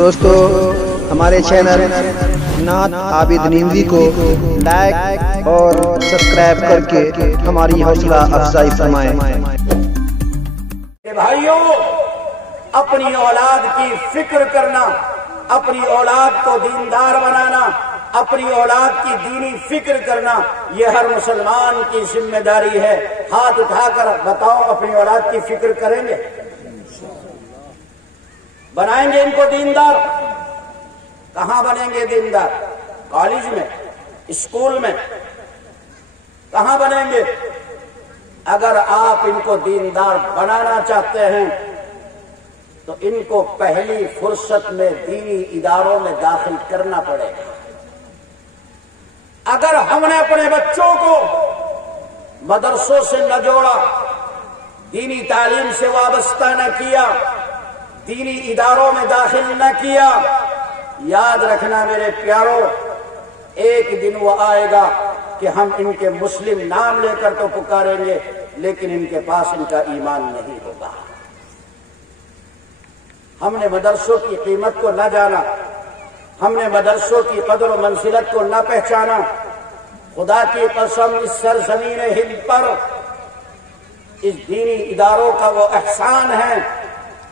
دوستو ہمارے چینل نعت عابد نیموی کو لائک اور سبسکرائب کر کے ہماری حوصلہ افزائی فرمائیں۔ بھائیوں، اپنی اولاد کی فکر کرنا، اپنی اولاد کو دیندار بنانا، اپنی اولاد کی دینی فکر کرنا، یہ ہر مسلمان کی ذمہ داری ہے۔ ہاتھ اٹھا کر بتاؤ، اپنی اولاد کی فکر کریں گے؟ بنائیں گے ان کو دیندار؟ کہاں بنیں گے دیندار؟ کالج میں، اسکول میں؟ کہاں بنیں گے؟ اگر آپ ان کو دیندار بنانا چاہتے ہیں تو ان کو پہلی فرصت میں دینی اداروں میں داخل کرنا پڑے گا۔ اگر ہم نے اپنے بچوں کو مدرسوں سے نہ جوڑا، دینی تعلیم سے وابستہ نہ کیا، دینی اداروں میں داخل نہ کیا، یاد رکھنا میرے پیارو، ایک دن وہ آئے گا کہ ہم ان کے مسلم نام لے کر تو پکاریں گے، لیکن ان کے پاس ان کا ایمان نہیں ہوگا۔ ہم نے مدرسوں کی قیمت کو نہ جانا، ہم نے مدرسوں کی قدر و منزلت کو نہ پہچانا۔ خدا کی قسم، اس سرزمین ہند پر اس دینی اداروں کا وہ احسان ہے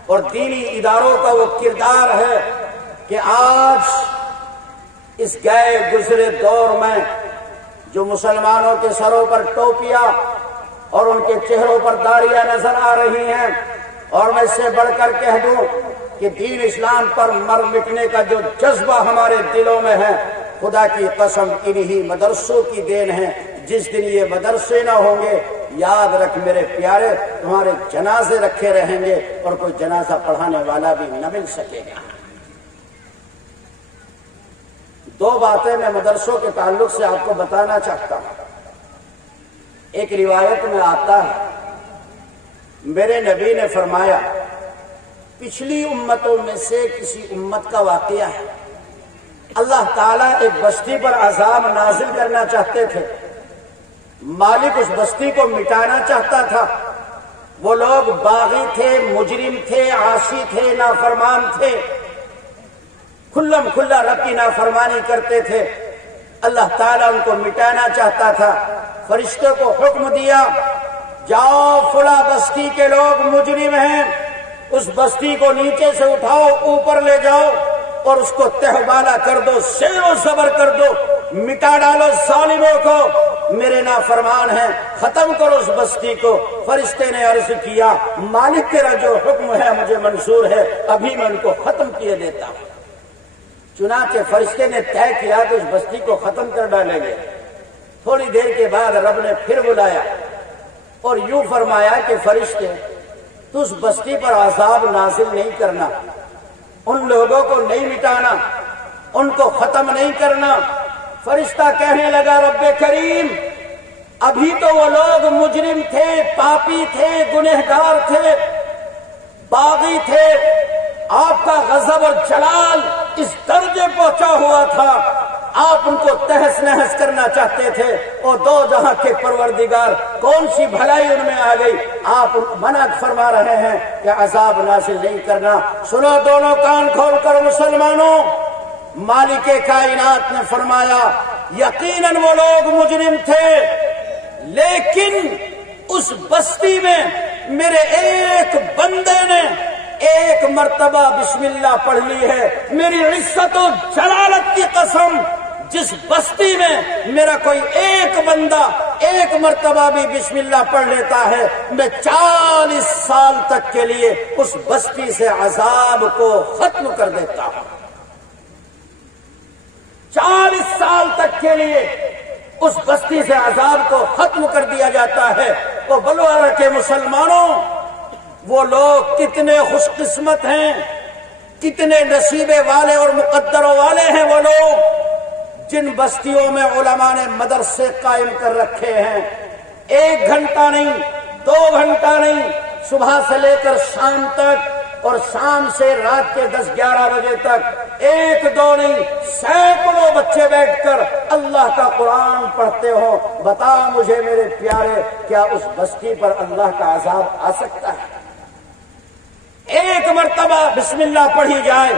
اور دینی اداروں کا وہ کردار ہے کہ آج اس گئے گزرے دور میں جو مسلمانوں کے سروں پر ٹوپیاں اور ان کے چہروں پر داڑیاں نظر آ رہی ہیں، اور میں اس سے بڑھ کر کہہ دوں کہ دین اسلام پر مر مٹنے کا جو جذبہ ہمارے دلوں میں ہے، خدا کی قسم انہی مدرسوں کی دین ہے۔ جس دن یہ مدرسے نہ ہوں گے، یاد رکھ میرے پیارے، تمہارے جنازے رکھے رہیں گے اور کوئی جنازہ پڑھانے والا بھی نہ مل سکے گا۔ دو باتیں میں مدرسوں کے تعلق سے آپ کو بتانا چاہتا ہوں۔ ایک روایت میں آتا ہے، میرے نبی نے فرمایا، پچھلی امتوں میں سے کسی امت کا واقعہ ہے، اللہ تعالیٰ ایک بستی پر عذاب نازل کرنا چاہتے تھے، مالک اس بستی کو مٹانا چاہتا تھا۔ وہ لوگ باغی تھے، مجرم تھے، عاصی تھے، نافرمان تھے، کھلم کھلا رب کی نافرمانی کرتے تھے۔ اللہ تعالیٰ ان کو مٹانا چاہتا تھا۔ فرشتے کو حکم دیا، جاؤ فلاں بستی کے لوگ مجرم ہیں، اس بستی کو نیچے سے اٹھاؤ، اوپر لے جاؤ اور اس کو تہبالا کر دو، سیر و زبر کر دو، مٹا ڈالو ظالموں کو، میرے نافرمان ہیں، ختم کرو اس بستی کو۔ فرشتے نے عرض کیا، مالک تیرا جو حکم ہے مجھے منظور ہے، ابھی میں ان کو ختم کیے دیتا ہوں۔ چنانچہ فرشتے نے طے کیا کہ اس بستی کو ختم کر ڈالیں گے۔ تھوڑی دیر کے بعد رب نے پھر بلایا اور یوں فرمایا کہ فرشتے، تو اس بستی پر عذاب نازل نہیں کرنا، ان لوگوں کو نہیں مٹانا، ان کو ختم نہیں کرنا۔ فرشتہ کہنے لگا، رب کریم، ابھی تو وہ لوگ مجرم تھے، پاپی تھے، گنہگار تھے، باغی تھے، آپ کا غضب اور جلال اس درجے پہنچا ہوا تھا، آپ ان کو تہس نہس کرنا چاہتے تھے، اور دو جہاں کے پروردگار، کون سی بھلائی ان میں آ گئی، آپ منع فرما رہے ہیں کہ عذاب نازل نہیں کرنا۔ سنو دونوں کان کھول کر مسلمانوں، مالک کائنات نے فرمایا، یقیناً وہ لوگ مجرم تھے، لیکن اس بستی میں میرے ایک بندے نے ایک مرتبہ بسم اللہ پڑھ لی ہے۔ میری عزت و جلالت کی قسم، جس بستی میں میرا کوئی ایک بندہ ایک مرتبہ بھی بسم اللہ پڑھ لیتا ہے، میں 40 سال تک کے لیے اس بستی سے عذاب کو ختم کر دیتا ہوں۔ 40 سال تک کے لیے اس بستی سے عذاب کو ختم کر دیا جاتا ہے۔ تو بلوارہ کے مسلمانوں، وہ لوگ کتنے خوش قسمت ہیں، کتنے نصیبے والے اور مقدروں والے ہیں وہ لوگ جن بستیوں میں علماء نے مدرسے قائم کر رکھے ہیں۔ 1 گھنٹہ نہیں، 2 گھنٹہ نہیں، صبح سے لے کر شام تک اور شام سے رات کے 10-11 بجے تک 1-2 نہیں، سینکڑوں بچے بیٹھ کر اللہ کا قرآن پڑھتے ہوں۔ بتاؤ مجھے میرے پیارے، کیا اس بستی پر اللہ کا عذاب آ سکتا ہے؟ ایک مرتبہ بسم اللہ پڑھی جائے،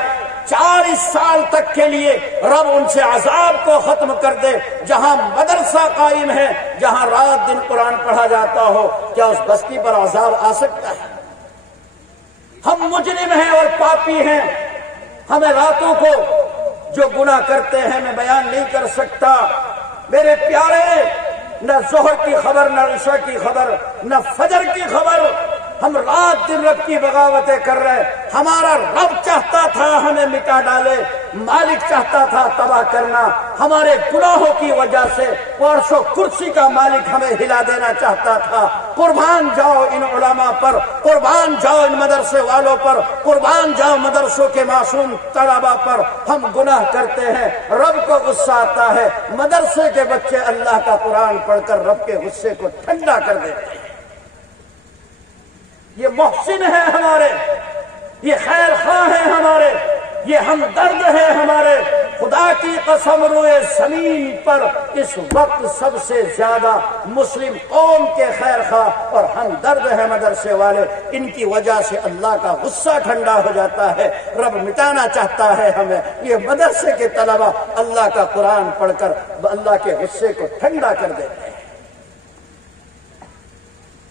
40 سال تک کے لیے رب ان سے عذاب کو ختم کر دے۔ جہاں مدرسہ قائم ہے، جہاں رات دن قرآن پڑھا جاتا ہو، کیا اس بستی پر عذاب آ سکتا ہے؟ ہم مجرم ہیں اور پاپی ہیں، ہمیں راتوں کو جو گناہ کرتے ہیں میں بیان نہیں کر سکتا۔ میرے پیارے، نہ ظہر کی خبر، نہ عشاء کی خبر، نہ فجر کی خبر، ہم رات دن رب کی بغاوتیں کر رہے۔ ہمارا رب چاہتا تھا ہمیں مٹا ڈالے، مالک چاہتا تھا تباہ کرنا، ہمارے گناہوں کی وجہ سے عرش و کرسی کا مالک ہمیں ہلا دینا چاہتا تھا۔ قربان جاؤ ان علماء پر، قربان جاؤ ان مدرسے والوں پر، قربان جاؤ مدرسوں کے معصوم طلباء پر۔ ہم گناہ کرتے ہیں، رب کو غصہ آتا ہے، مدرسے کے بچے اللہ کا قرآن پڑھ کر رب کے غصے کو ٹھنڈا کر دیتے ہیں۔ یہ محسن ہیں ہمارے، یہ خیر خواہ ہیں ہمارے، یہ ہمدرد ہیں ہمارے۔ خدا کی قسم روئے زمین پر اس وقت سب سے زیادہ مسلم قوم کے خیر خواہ اور ہمدرد ہیں مدرسے والے۔ ان کی وجہ سے اللہ کا غصہ ٹھنڈا ہو جاتا ہے، رب مٹانا چاہتا ہے ہمیں۔ یہ مدرسے کے طلبہ اللہ کا قرآن پڑھ کر اللہ کے غصے کو ٹھنڈا کر دیتے ہیں۔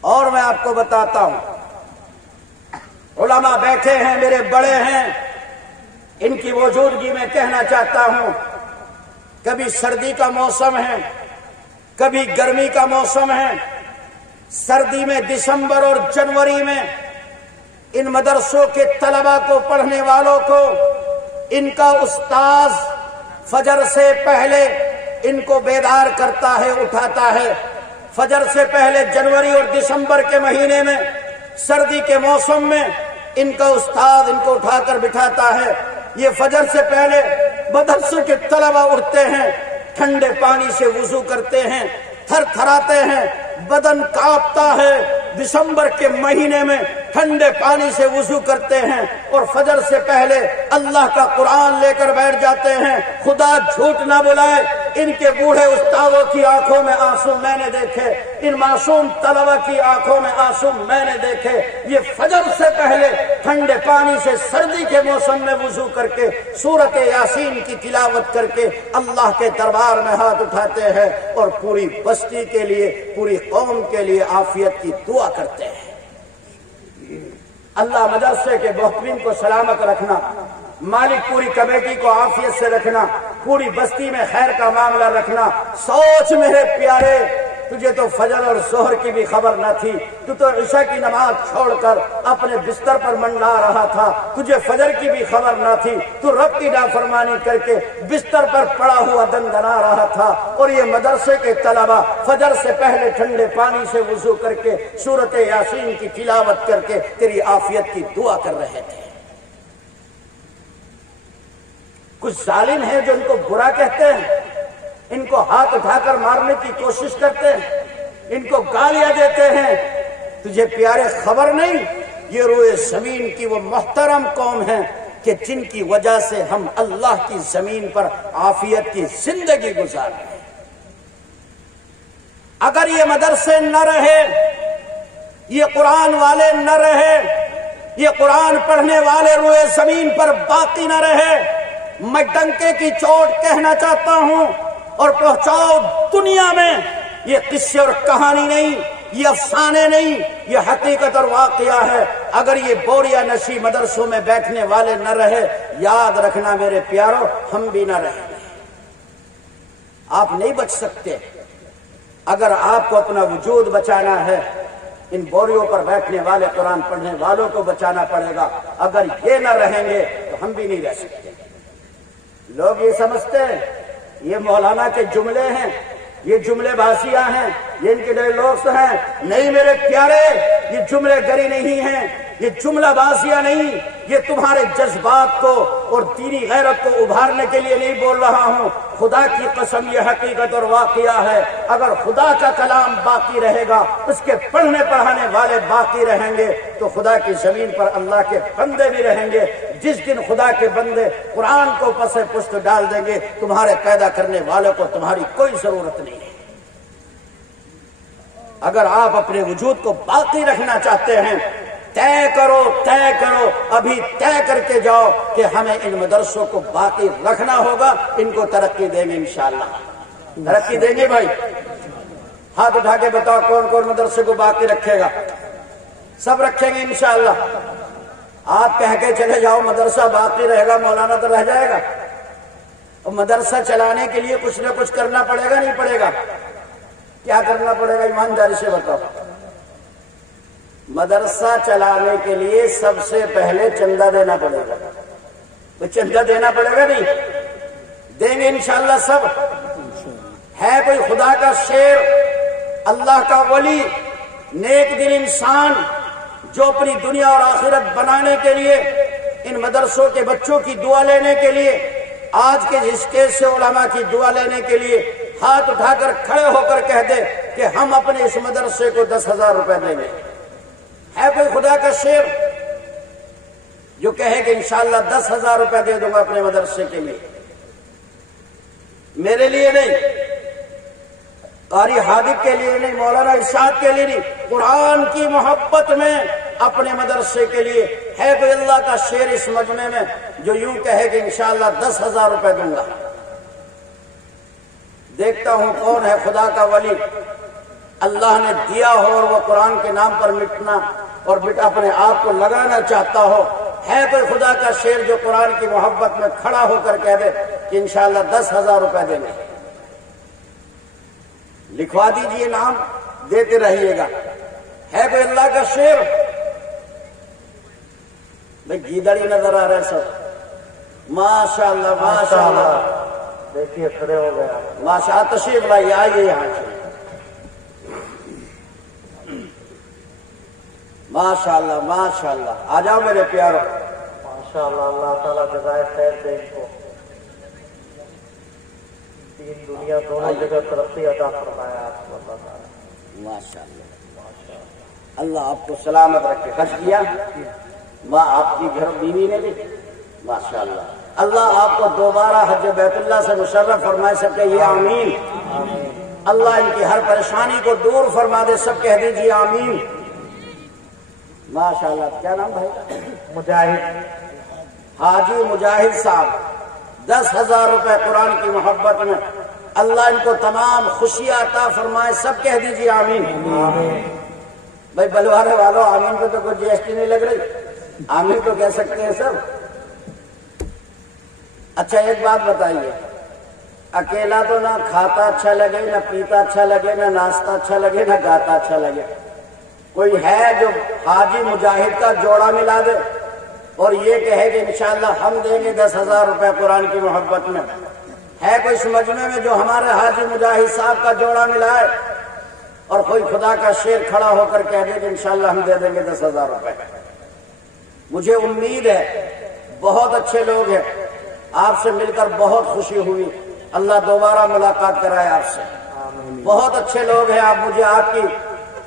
اور میں آپ کو بتاتا ہوں، علماء بیٹھے ہیں، میرے بڑے ہیں، ان کی موجودگی میں کہنا چاہتا ہوں، کبھی سردی کا موسم ہے، کبھی گرمی کا موسم ہے۔ سردی میں دسمبر اور جنوری میں ان مدرسوں کے طلباء کو، پڑھنے والوں کو، ان کا استاذ فجر سے پہلے ان کو بیدار کرتا ہے، اٹھاتا ہے۔ فجر سے پہلے جنوری اور دسمبر کے مہینے میں، سردی کے موسم میں ان کا استاد ان کو اٹھا کر بٹھاتا ہے۔ یہ فجر سے پہلے مدرسے کے طلباء اٹھتے ہیں، ٹھنڈے پانی سے وضو کرتے ہیں، تھر تھراتے ہیں، بدن کانپتا ہے۔ دسمبر کے مہینے میں ٹھنڈے پانی سے وضو کرتے ہیں اور فجر سے پہلے اللہ کا قرآن لے کر بیٹھ جاتے ہیں۔ خدا جھوٹ نہ بلائے، ان کے بوڑھے استادوں کی آنکھوں میں آنسو میں نے دیکھے، ان معصوم طلبہ کی آنکھوں میں آنسو میں نے دیکھے۔ یہ فجر سے پہلے ٹھنڈے پانی سے سردی کے موسم میں وضو کر کے سورۃ یاسین کی تلاوت کر کے اللہ کے دربار میں ہاتھ اٹھاتے ہیں اور پوری بستی کے لیے، پوری قوم کے لیے عافیت کی دعا کرتے ہیں۔ اللہ مدرسے کے محتمین کو سلامت رکھنا، مالک پوری کمیٹی کو عافیت سے رکھنا، پوری بستی میں خیر کا معاملہ رکھنا۔ سوچ میرے پیارے، تجھے تو فجر اور ظہر کی بھی خبر نہ تھی، تو عشاء کی نماز چھوڑ کر اپنے بستر پر منڈلا رہا تھا، تجھے فجر کی بھی خبر نہ تھی، تو رب کی نافرمانی کر کے بستر پر پڑا ہوا دندنا رہا تھا۔ اور یہ مدرسے کے طلبہ فجر سے پہلے ٹھنڈے پانی سے وضو کر کے سورۃ یاسین کی تلاوت کر کے تیری عافیت کی دعا کر رہے تھے۔ کچھ ظالم ہیں جو ان کو برا کہتے ہیں، ان کو ہاتھ اٹھا کر مارنے کی کوشش کرتے ہیں، ان کو گالیاں دیتے ہیں۔ تجھے پیارے خبر نہیں، یہ روئے زمین کی وہ محترم قوم ہے کہ جن کی وجہ سے ہم اللہ کی زمین پر عافیت کی زندگی گزار رہے ہیں۔ اگر یہ مدرسے نہ رہے، یہ قرآن والے نہ رہے، یہ قرآن پڑھنے والے روئے زمین پر باقی نہ رہے، میں ڈنکے کی چوٹ کہنا چاہتا ہوں اور پہنچاؤ دنیا میں، یہ قصے اور کہانی نہیں، یہ افسانے نہیں، یہ حقیقت اور واقعہ ہے۔ اگر یہ بوریا نشی مدرسوں میں بیٹھنے والے نہ رہے، یاد رکھنا میرے پیارو، ہم بھی نہ رہیں گے۔ آپ نہیں بچ سکتے۔ اگر آپ کو اپنا وجود بچانا ہے، ان بوریوں پر بیٹھنے والے قرآن پڑھنے والوں کو بچانا پڑے گا۔ اگر یہ نہ رہیں گے تو ہم بھی نہیں رہ سکتے۔ لوگ یہ سمجھتے ہیں یہ مولانا کے جملے ہیں، یہ جملے بازیاں ہیں، یہ ان کے ڈائلاگس ہیں۔ نہیں میرے پیارے، یہ جملے گری نہیں ہیں، یہ جملہ بازیاں نہیں، یہ تمہارے جذبات کو اور دینی غیرت کو ابھارنے کے لیے نہیں بول رہا ہوں۔ خدا کی قسم یہ حقیقت اور واقعہ ہے۔ اگر خدا کا کلام باقی رہے گا، اس کے پڑھنے پڑھانے والے باقی رہیں گے، تو خدا کی زمین پر اللہ کے بندے بھی رہیں گے۔ جس دن خدا کے بندے قرآن کو پس پشت ڈال دیں گے، تمہارے پیدا کرنے والوں کو تمہاری کوئی ضرورت نہیں ہے۔ اگر آپ اپنے وجود کو باقی رکھنا چاہتے ہیں، طے کرو ابھی طے کر کے جاؤ کہ ہمیں ان مدرسوں کو باقی رکھنا ہوگا، ان کو ترقی دیں گے انشاءاللہ۔ ترقی دیں گے بھائی؟ ہاتھ اٹھا کے بتاؤ کون کون مدرسے کو باقی رکھے گا؟ سب رکھیں گے انشاءاللہ۔ آپ کہہ کے چلے جاؤ مدرسہ باقی رہے گا، مولانا تو رہ جائے گا۔ اور مدرسہ چلانے کے لیے کچھ نہ کچھ کرنا پڑے گا، نہیں پڑے گا؟ کیا کرنا پڑے گا ایمانداری سے بتاؤ؟ مدرسہ چلانے کے لیے سب سے پہلے چندہ دینا پڑے گا۔ تو چندہ دینا پڑے گا، نہیں دیں گے انشاءاللہ سب۔ ہے کوئی خدا کا شیر، اللہ کا ولی، نیک دل انسان جو اپنی دنیا اور آخرت بنانے کے لیے ان مدرسوں کے بچوں کی دعا لینے کے لیے، آج کے اس کیس سے علماء کی دعا لینے کے لیے ہاتھ اٹھا کر کھڑے ہو کر کہہ دے کہ ہم اپنے اس مدرسے کو 10,000 روپے دیں گے؟ ہے کوئی خدا کا شیر جو کہے کہ انشاءاللہ 10,000 روپے دے دوں گا اپنے مدرسے کے لیے؟ میرے لیے نہیں، قاری حاضر کے لیے نہیں، مولانا ارشاد کے لیے نہیں، قرآن کی محبت میں اپنے مدرسے کے لیے ہے کوئی اللہ کا شیر اس مجمع میں جو یوں کہے کہ انشاءاللہ 10,000 روپے دوں گا؟ دیکھتا ہوں کون ہے خدا کا ولی، اللہ نے دیا ہو اور وہ قرآن کے نام پر مٹنا اور اپنے آپ کو لگانا چاہتا ہو۔ ہے کوئی خدا کا شیر جو قرآن کی محبت میں کھڑا ہو کر کہہ دے کہ انشاءاللہ 10,000 روپے دیں گے؟ لکھوا دیجئے نام، دیتے رہیے گا۔ ہے کوئی اللہ کا شیر؟ بھئی گیدڑی نظر آ رہے ہیں سب، ماشاءاللہ ماشاءاللہ۔ دیکھیے کھڑے ہو گیا، ماشاءاللہ۔ تشریف لائیے، آئیے یہاں سے۔ ماشاءاللہ ماشاءاللہ، آ جاؤ میرے پیارو۔ ماشاءاللہ، اللہ تعالیٰ جزائے خیر دے ان کو، دین دنیا دونوں جگہ ترقی عطا فرمایا آپ کو اللہ تعالیٰ۔ ماشاءاللہ اللہ آپ کو سلامت رکھے۔ خرچ کیا ماں آپ کی گھر بیوی نے بھی؟ ماشاءاللہ اللہ آپ کو دوبارہ حج بیت اللہ سے مشرف فرمائے، سب کہیے آمین۔ اللہ ان کی ہر پریشانی کو دور فرما دے، سب کہہ دیجیے آمین۔ ماشاءاللہ۔ کیا نام بھائی؟ مجاہد حاجی مجاہد صاحب، 10,000 روپے قرآن کی محبت میں، اللہ ان کو تمام خوشیاں عطا فرمائے، سب کہہ دیجیے آمین۔ بھائی بلوارے والوں، آمین پہ تو کوئی جی ایس ٹی نہیں لگ رہی، آمین تو کہہ سکتے ہیں سب۔ اچھا ایک بات بتائیے، اکیلا تو نہ کھاتا اچھا لگے، نہ پیتا اچھا لگے، نہ ناشتہ اچھا لگے، نہ گاتا اچھا لگے؟ کوئی ہے جو حاجی مجاہد کا جوڑا ملا دے اور یہ کہے کہ انشاءاللہ ہم دیں گے 10,000 روپے قرآن کی محبت میں؟ ہے کوئی اس مجمع میں جو ہمارے حاجی مجاہد صاحب کا جوڑا ملائے اور کوئی خدا کا شیر کھڑا ہو کر کہہ دے کہ انشاءاللہ ہم دے دیں گے 10,000 روپے؟ مجھے امید ہے بہت اچھے لوگ ہیں، آپ سے مل کر بہت خوشی ہوئی، اللہ دوبارہ ملاقات کرائے آپ سے۔ بہت اچھے لوگ ہیں آپ، مجھے آپ کی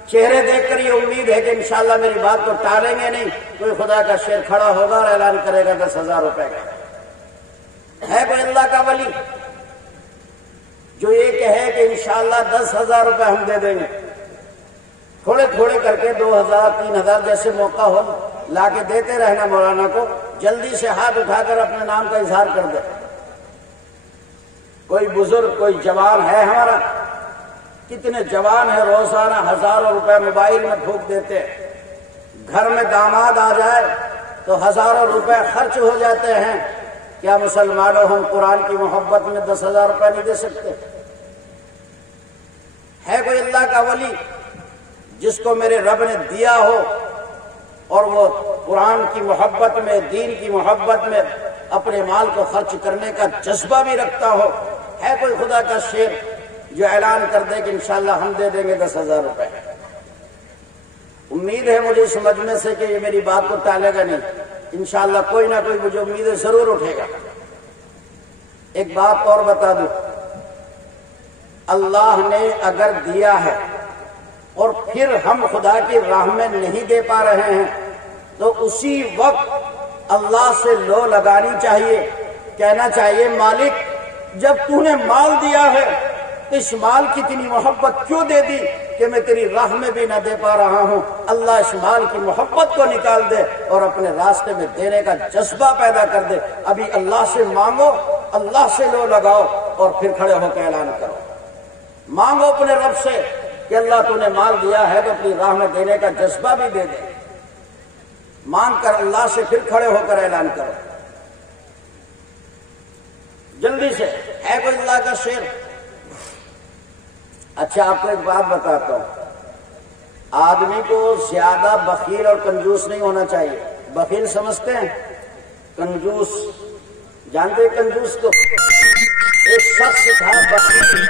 چہرے دیکھ کر یہ امید ہے کہ انشاءاللہ میری بات کو ٹالیں گے نہیں، کوئی خدا کا شیر کھڑا ہوگا اور اعلان کرے گا 10,000 روپے کا۔ ہے کوئی اللہ کا ولی جو یہ کہے کہ انشاءاللہ 10,000 روپے ہم دے دیں گے؟ تھوڑے تھوڑے کر کے 2,000 3,000 جیسے موقع ہو لا کے دیتے رہنا مولانا کو، جلدی سے ہاتھ اٹھا کر اپنے نام کا اظہار کر دے۔ کوئی بزرگ، کوئی جوان ہے ہمارا؟ کتنے جوان ہیں روزانہ ہزاروں روپے موبائل میں پھونک دیتے ہیں، گھر میں داماد آ جائے تو ہزاروں روپے خرچ ہو جاتے ہیں۔ کیا مسلمانوں ہم قرآن کی محبت میں 10,000 روپے نہیں دے سکتے؟ ہے کوئی اللہ کا ولی جس کو میرے رب نے دیا ہو اور وہ قرآن کی محبت میں، دین کی محبت میں اپنے مال کو خرچ کرنے کا جذبہ بھی رکھتا ہو؟ ہے کوئی خدا کا شیر جو اعلان کر دے کہ انشاءاللہ ہم دے دیں گے 10,000 روپے؟ امید ہے مجھے اس مجمع سے کہ یہ میری بات کو ٹالے گا نہیں، انشاءاللہ کوئی نہ کوئی مجھے امیدیں ضرور اٹھے گا۔ ایک بات اور بتا دوں، اللہ نے اگر دیا ہے اور پھر ہم خدا کی راہ میں نہیں دے پا رہے ہیں تو اسی وقت اللہ سے لو لگانی چاہیے، کہنا چاہیے مالک جب تو نے مال دیا ہے تو اس مال کی اتنی محبت کیوں دے دی کہ کہ میں تیری راہ میں بھی نہ دے پا رہا ہوں، اللہ اس مال کی محبت کو نکال دے اور اپنے راستے میں دینے کا جذبہ پیدا کر دے۔ ابھی اللہ سے مانگو، اللہ سے لو لگاؤ اور پھر کھڑے ہو کے اعلان کرو۔ مانگو اپنے رب سے کہ اللہ تو نے مال دیا ہے تو اپنی راہ میں دینے کا جذبہ بھی دے دے۔ مانگ کر اللہ سے پھر کھڑے ہو کر اعلان کرو جلدی سے۔ ہے کوئی اللہ کا شیر؟ اچھا آپ کو ایک بات بتاتا ہوں، آدمی کو زیادہ بخیل اور کنجوس نہیں ہونا چاہیے۔ بخیل سمجھتے ہیں؟ کنجوس جانتے ہیں کنجوس کو؟ ایک شخص تھا بخیل،